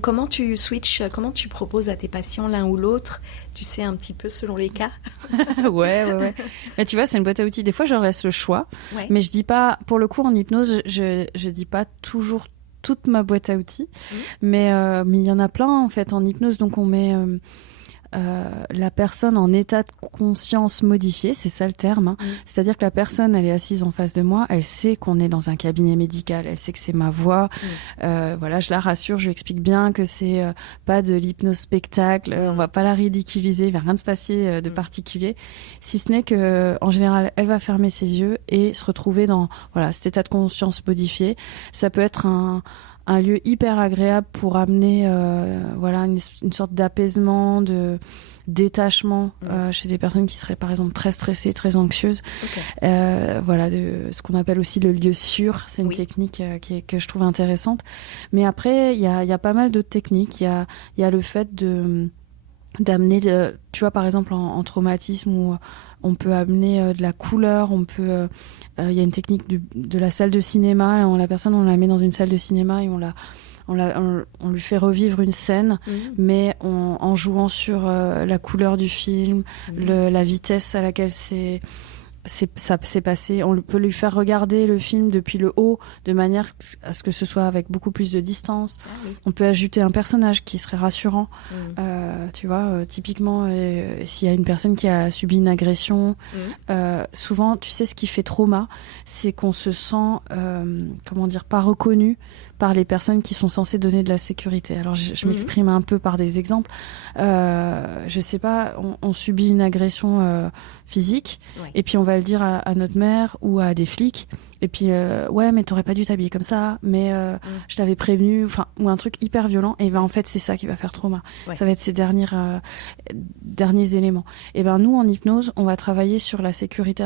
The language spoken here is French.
Comment tu switches, comment tu proposes à tes patients l'un ou l'autre? Tu sais, un petit peu selon les cas. Ouais. Mais tu vois, c'est une boîte à outils. Des fois, je leur laisse le choix. Ouais. Mais je dis pas, pour le coup, en hypnose, je dis pas toujours toute ma boîte à outils. Mais il y en a plein, en fait, en hypnose. Donc, on met la personne en état de conscience modifié, c'est ça le terme. Hein. C'est-à-dire que la personne, elle est assise en face de moi, elle sait qu'on est dans un cabinet médical, elle sait que c'est ma voix. Voilà, je la rassure, je lui explique bien que c'est pas de l'hypnose spectacle, on va pas la ridiculiser, il va rien se passer de particulier, si ce n'est que en général, elle va fermer ses yeux et se retrouver dans cet état de conscience modifié. Ça peut être un lieu hyper agréable pour amener une sorte d'apaisement, de détachement chez des personnes qui seraient par exemple très stressées, très anxieuses. De ce qu'on appelle aussi le lieu sûr. C'est une technique que je trouve intéressante. Mais après, il y a pas mal d'autres techniques. Il y a le fait d'amener, tu vois, par exemple en traumatisme où on peut amener de la couleur, il y a une technique de la salle de cinéma, la personne, on la met dans une salle de cinéma et on lui fait revivre une scène, mais en jouant sur la couleur du film, la vitesse à laquelle ça s'est passé. On peut lui faire regarder le film depuis le haut, de manière à ce que ce soit avec beaucoup plus de distance. On peut ajouter un personnage qui serait rassurant. Tu vois, typiquement, s'il y a une personne qui a subi une agression, souvent, tu sais, ce qui fait trauma, c'est qu'on se sent, pas reconnu par les personnes qui sont censées donner de la sécurité. Alors, je m'exprime un peu par des exemples. Je sais pas, on subit une agression physique, et puis on va le dire à notre mère ou à des flics, et puis mais t'aurais pas dû t'habiller comme ça, mais je t'avais prévenu, ou un truc hyper violent, et en fait c'est ça qui va faire trauma. Ça va être ces derniers éléments. Et nous en hypnose, on va travailler sur la sécurité